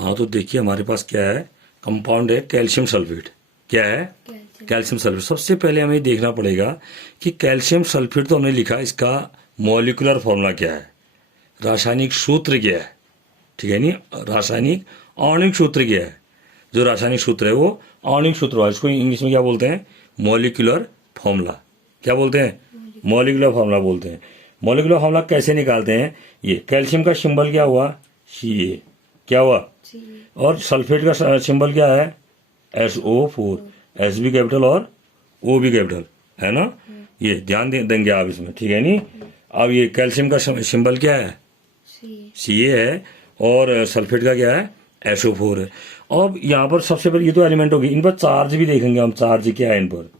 हाँ तो देखिए हमारे पास क्या है, कंपाउंड है कैल्शियम सल्फेट। क्या है? Calcium sulphate. सबसे पहले हमें देखना पड़ेगा कि कैल्शियम सल्फेट तो हमने लिखा, इसका मॉलिक्यूलर फॉर्मूला क्या है, रासायनिक सूत्र क्या है, ठीक है नहीं, रासायनिक आणविक सूत्र क्या है। जो रासायनिक सूत्र है वो आणविक सूत्र है, इसको इंग्लिश में क्या बोलते हैं, मॉलिक्यूलर फॉर्मूला। क्या बोलते हैं? मॉलिक्यूलर फॉर्मूला बोलते हैं। मॉलिक्यूलर फॉर्मूला कैसे निकालते हैं? ये कैल्शियम का सिंबल क्या हुआ, Ca, क्या हुआ, और सल्फेट का सिंबल क्या है, SO4, S भी कैपिटल और O भी कैपिटल है ना। ये ध्यान देंगे आप इसमें, ठीक है नहीं। अब ये कैल्शियम का सिंबल क्या है, Ca है, और सल्फेट का क्या है, SO4 है। अब यहाँ पर सबसे पहले ये तो एलिमेंट होगी, इन पर चार्ज भी देखेंगे हम, चार्ज क्या है इन पर।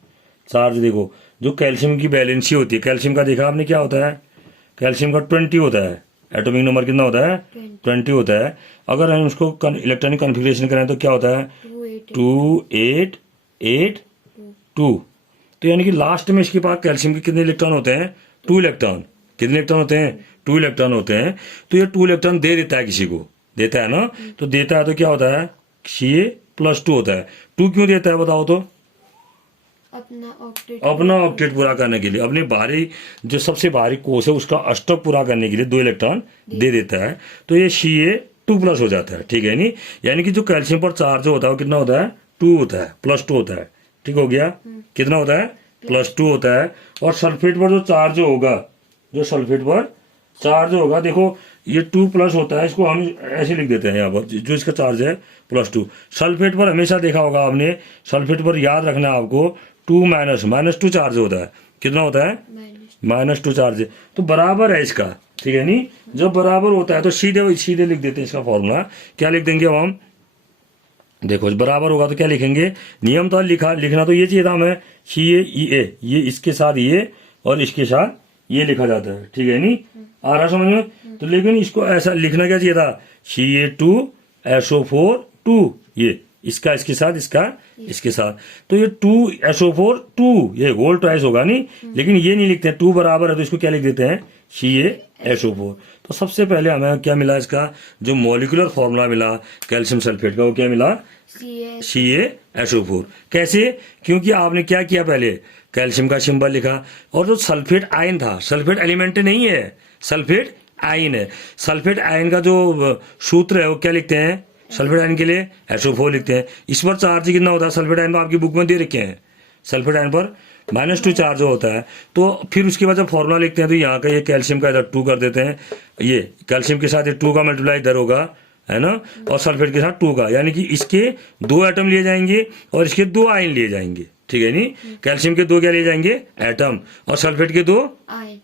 चार्ज देखो, जो कैल्शियम की बैलेंसी होती है, कैल्शियम का देखा आपने क्या होता है, कैल्शियम का 20 होता है, एटॉमिक नंबर कितना होता है, 20 होता है। अगर हम उसको इलेक्ट्रॉनिक कन्फिग्रेशन करें तो क्या होता है, 2882। तो यानी कि लास्ट में इसके पास कैल्शियम के कितने इलेक्ट्रॉन होते हैं, 2 इलेक्ट्रॉन। कितने इलेक्ट्रॉन होते हैं, 2 इलेक्ट्रॉन होते हैं। तो ये 2 इलेक्ट्रॉन दे देता है किसी को, देता है ना। तो देता है तो क्या होता है, Ca+2 होता है। 2 क्यों देता है बताओ तो, अपना ऑक्टेट पूरा करने के लिए, अपने भारी जो सबसे भारी कोष है उसका अष्टक पूरा करने के लिए 2 इलेक्ट्रॉन दे देता है। तो ये Ca2+ हो जाता है, ठीक है नहीं। यानी कि जो कैल्शियम पर चार्ज होता है वो कितना होता है, 2 होता है, +2 होता है, ठीक हो गया। कितना होता है, +2 होता है। और सल्फेट पर जो चार्ज होगा, जो सल्फेट पर चार्ज होगा, देखो ये 2+ होता है, इसको हम ऐसे लिख देते हैं यहाँ पर, जो इसका चार्ज है +2। सल्फेट पर हमेशा देखा होगा आपने, सल्फेट पर याद रखना है आपको, 2 -2 चार्ज होता है। कितना होता है, -2 चार्ज है। तो बराबर है इसका, ठीक है नहीं। जब बराबर होता है तो सीधे लिख देते हैं इसका फॉर्मूला। क्या लिख देंगे अब हम, देखो बराबर होगा तो क्या लिखेंगे, नियम तो लिखना तो ये चाहिए था हमें, Ca, ये इसके साथ ये और इसके साथ ये लिखा जाता है, ठीक है नहीं। आ रहा समझ में? तो लेकिन इसको ऐसा लिखना क्या चाहिए था, Ca2SO4 2, ये इसका इसके साथ, इसका इसके साथ। तो ये 2SO4 2, ये होल ट्वाइस होगा नहीं, लेकिन ये नहीं लिखते हैं, 2 बराबर है तो इसको क्या लिख देते हैं, CaSO4। तो सबसे पहले हमें क्या मिला, इसका जो मॉलिक्यूलर फॉर्मूला मिला कैल्शियम सल्फेट का, वो क्या मिला, CaSO4। कैसे? क्योंकि आपने क्या किया, पहले कैल्शियम का सिंबल लिखा, और जो सल्फेट आयन था, सल्फेट एलिमेंट नहीं है, सल्फेट आयन है। सल्फेट आयन का जो सूत्र है वो क्या लिखते हैं, सल्फेट आयन के लिए SO4 लिखते हैं। इस पर चार्ज कितना होता है, सल्फेट आयन पर आपकी बुक में दे रखे हैं, सल्फेट आयन पर -2 चार्ज होता है। तो फिर उसके बाद जब फॉर्मूला लिखते हैं तो यहाँ का ये कैल्शियम का इधर 2 कर देते हैं, ये कैल्शियम के साथ ये 2 का मल्टीप्लाई इधर होगा, है ना, और सल्फेट के साथ 2 का, यानी कि इसके 2 एटम लिए जाएंगे और इसके 2 आयन लिए जाएंगे, ठीक है नहीं। कैल्शियम के 2 क्या लिए जाएंगे, एटम, और सल्फेट के 2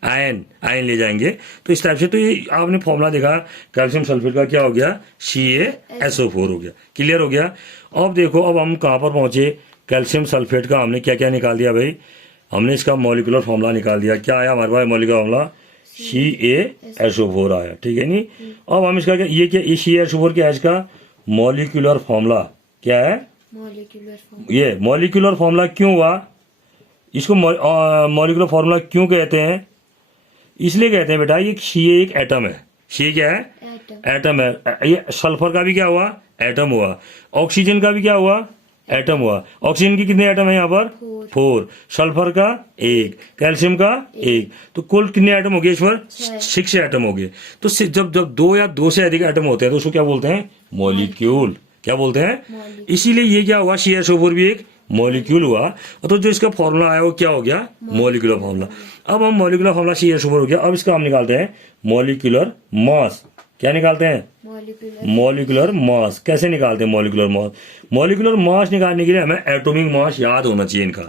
आयन ले जाएंगे। तो इस टाइप से तो ये आपने फॉर्मूला देखा, कैल्शियम सल्फेट का क्या हो गया, CaSO4 हो गया। क्लियर हो गया। अब देखो, अब हम कहाँ पर पहुंचे, कैल्शियम सल्फेट का हमने क्या क्या निकाल दिया भाई, हमने इसका मॉलिक्यूलर फॉर्मूला निकाल दिया। क्या आया हमारे पास मॉलिक्यूलर फॉर्मूला, CaSO4 आया, ठीक है नहीं। अब हम इसका क्या, ये क्या, ये CaSO4 क्या है, इसका मॉलिक्यूलर फॉर्मूला क्या है, ये मॉलिक्यूलर फॉर्मूला क्यों हुआ, इसको मॉलिक्यूलर फॉर्मूला क्यों कहते हैं, इसलिए कहते हैं बेटा, ये Ca एक एटम है, Ca क्या है, एटम है। ये सल्फर का भी क्या हुआ, एटम हुआ। ऑक्सीजन का भी क्या हुआ, एटम हुआ। ऑक्सीजन के कितने एटम है यहाँ पर, 4। सल्फर का 1, कैल्शियम का 1। तो कुल कितने एटम हो गए इस पर, 6 एटम हो गए। तो जब 2 या 2 से अधिक एटम होते हैं तो उसको क्या बोलते हैं, मॉलिक्यूल। क्या बोलते हैं, इसीलिए ये क्या हुआ, CaSO4 भी एक मॉलिक्यूल हुआ। तो जो इसका फॉर्मूला आया वो क्या हो गया, मॉलिक्यूलर फॉर्मूला। अब हम मॉलिक्यूलर फॉर्मूला CaSO4 हो गया। अब इसका हम निकालते हैं मॉलिक्यूलर मास। क्या निकालते हैं, मॉलिक्यूलर मास। कैसे निकालते हैं मॉलिक्यूलर मास, मॉलिक्यूलर मास निकालने के लिए हमें एटॉमिक मास याद होना चाहिए, इनका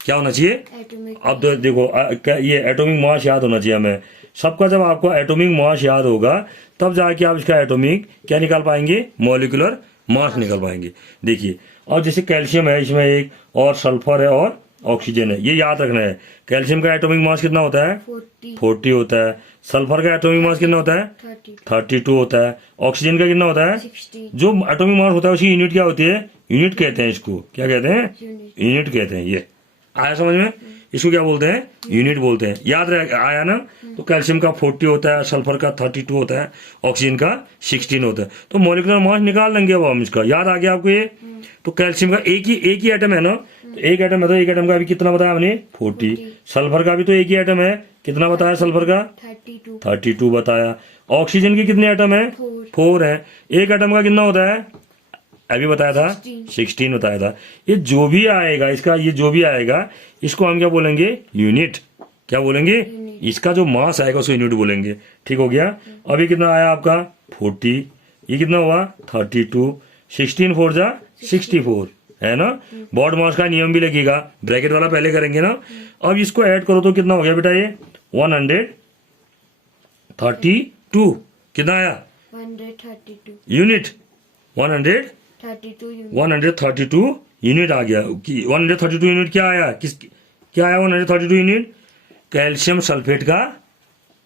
क्या होना चाहिए। अब तो देखो ये एटॉमिक मास याद होना चाहिए हमें सबका। जब आपको एटॉमिक मास याद होगा तब जाके आप इसका एटॉमिक क्या निकाल पाएंगे, मॉलिक्यूलर मास निकाल पाएंगे। देखिए, और जैसे कैल्शियम है, इसमें एक, और सल्फर है और ऑक्सीजन है, ये याद रखना है। कैल्शियम का एटॉमिक मास कितना होता है, 40 होता है। सल्फर का एटॉमिक मास कितना होता है, 32 होता है। ऑक्सीजन का कितना होता है, 60। जो एटॉमिक मास होता है उसकी यूनिट क्या होती है, यूनिट कहते हैं इसको, क्या कहते हैं, यूनिट कहते हैं। ये आया समझ में, इसको क्या बोलते हैं, यूनिट बोलते हैं। याद रह आया ना। तो कैल्शियम का 40 होता है, सल्फर का 32 होता है, ऑक्सीजन का 16 होता है। तो मॉलिक्यूलर मास निकाल लेंगे अब हम इसका। याद आ गया आपको ये। तो कैल्शियम का एक ही एटम है ना, तो एक एटम है, तो एक एटम का भी कितना बताया हमने, 40। सल्फर का भी तो एक ही एटम है, कितना बताया सल्फर का, 32 बताया। ऑक्सीजन की कितने एटम है, 4 है। एक एटम का कितना होता है, अभी बताया था 16 बताया था। ये जो भी आएगा इसका, ये जो भी आएगा इसको हम क्या बोलेंगे, यूनिट। क्या बोलेंगे, इसका जो मास आएगा उसको यूनिट बोलेंगे। ठीक हो गया। अभी कितना आया आपका 40, ये कितना हुआ 32, 16 4 जा 64 है ना। बॉड मास का नियम भी लगेगा, ब्रैकेट वाला पहले करेंगे ना। अब इसको ऐड करो तो कितना हो गया बेटा, ये 132 कितना आया 132 यूनिट, 132 यूनिट आ गया। 132 यूनिट क्या आया, क्या आया 132 यूनिट, कैल्शियम सल्फेट का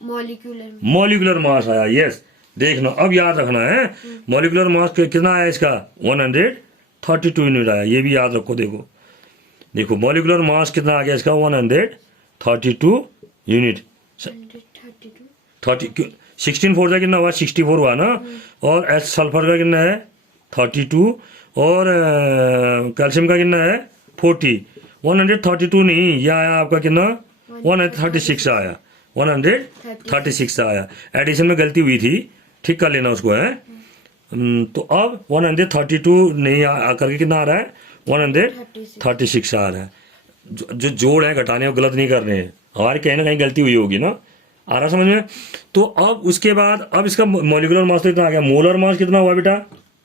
मॉलिक्यूलर मास आया। यस, देखना अब याद रखना है। मॉलिक्यूलर मास कितना आया इसका, 132 यूनिट आया। ये भी याद रखो। देखो मॉलिक्यूलर मास कितना आ गया इसका, 132 यूनिट। 16 4 का कितना हुआ, 64 हुआ ना। और एच सल्फर का कितना है 32, और कैल्शियम का कितना है 40। 132 नहीं, यह आया आपका कितना, 136 आया, 136 आया। एडिशन में गलती हुई थी, ठीक कर लेना उसको है। तो अब 132 नहीं आकर के कितना आ रहा है, 136 आ रहा है। जो जोड़ है घटाने को गलत नहीं कर रहे हैं, हमारी कहीं ना कहीं गलती हुई होगी ना। आ रहा समझ में। तो अब उसके बाद अब इसका मॉलिक्यूलर मास तो इतना आ गया। मोलर मास कितना हुआ बेटा,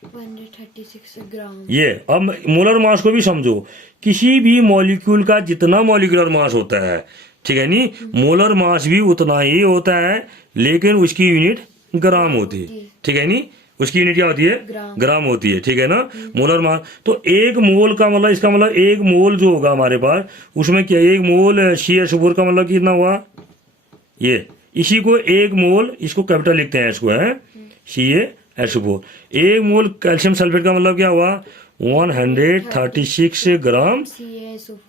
136 ग्राम। ये अब मोलर मास को भी समझो, किसी भी मॉलिक्यूल का जितना मॉलिक्यूलर मास होता है, ठीक है नी, मोलर मास भी उतना ही होता है, लेकिन उसकी यूनिट ग्राम होती है। ठीक है नी, उसकी यूनिट क्या होती है, ग्राम होती है। ठीक है ना। मोलर मास तो एक मोल का मतलब, इसका मतलब एक मोल जो होगा हमारे पास, उसमें क्या, एक मोल CH4 का मतलब कितना हुआ, ये इसी को एक मोल, इसको कैपिटल लिखते हैं इसको है CaH4। एक मोल कैल्शियम सल्फेट का मतलब क्या हुआ, 136 ग्राम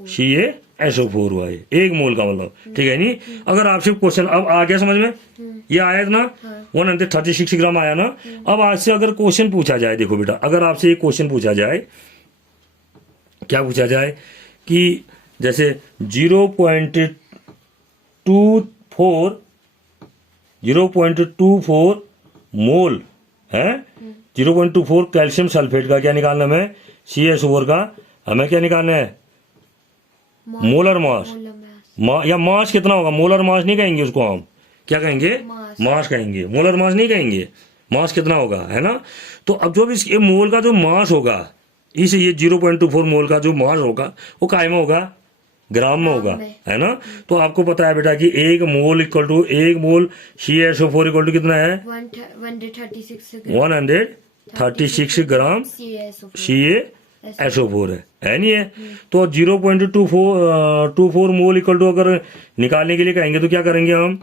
CaSO4 हुआ ये एक मोल का मतलब। ठीक है नी। अगर आपसे क्वेश्चन अब आ गया समझ में, ये आया ना, 136 ग्राम आया ना। अब आज से अगर क्वेश्चन पूछा जाए, देखो बेटा, अगर आपसे एक क्वेश्चन पूछा जाए, क्या पूछा जाए कि जैसे 0.24 मोल है, 0.24 कैल्शियम सल्फेट का क्या निकालना है, CaSO4 का हमें क्या निकालना है, मोलर मास। या मास कितना होगा, मोलर मास नहीं कहेंगे उसको, हम क्या कहेंगे, मास कहेंगे, मोलर मास नहीं कहेंगे। मास कितना होगा, है ना। तो अब जो भी इसके मोल का जो मास होगा, इस ये 0.24 मोल का जो मास होगा वो काय में होगा, ग्राम में होगा, है ना। तो आपको पता है बेटा कि एक मोल इक्वल टू, एक मोल CaSO4 इक्वल टू कितना है, 136 ग्राम CaSO4 है नहीं है। तो 0.24 मोल इक्वल टू अगर निकालने के लिए कहेंगे तो क्या करेंगे हम,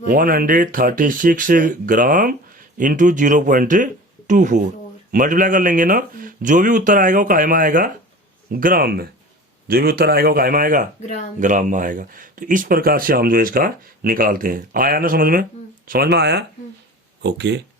136 ग्राम इंटू 0.24 मल्टीप्लाई कर लेंगे ना। जो भी उत्तर आएगा वो काय में आएगा, ग्राम में। जो भी उत्तर आएगा वो काय में आएगा, ग्राम में आएगा। तो इस प्रकार से हम जो इसका निकालते हैं। आया ना समझ में, समझ में आया। ओके।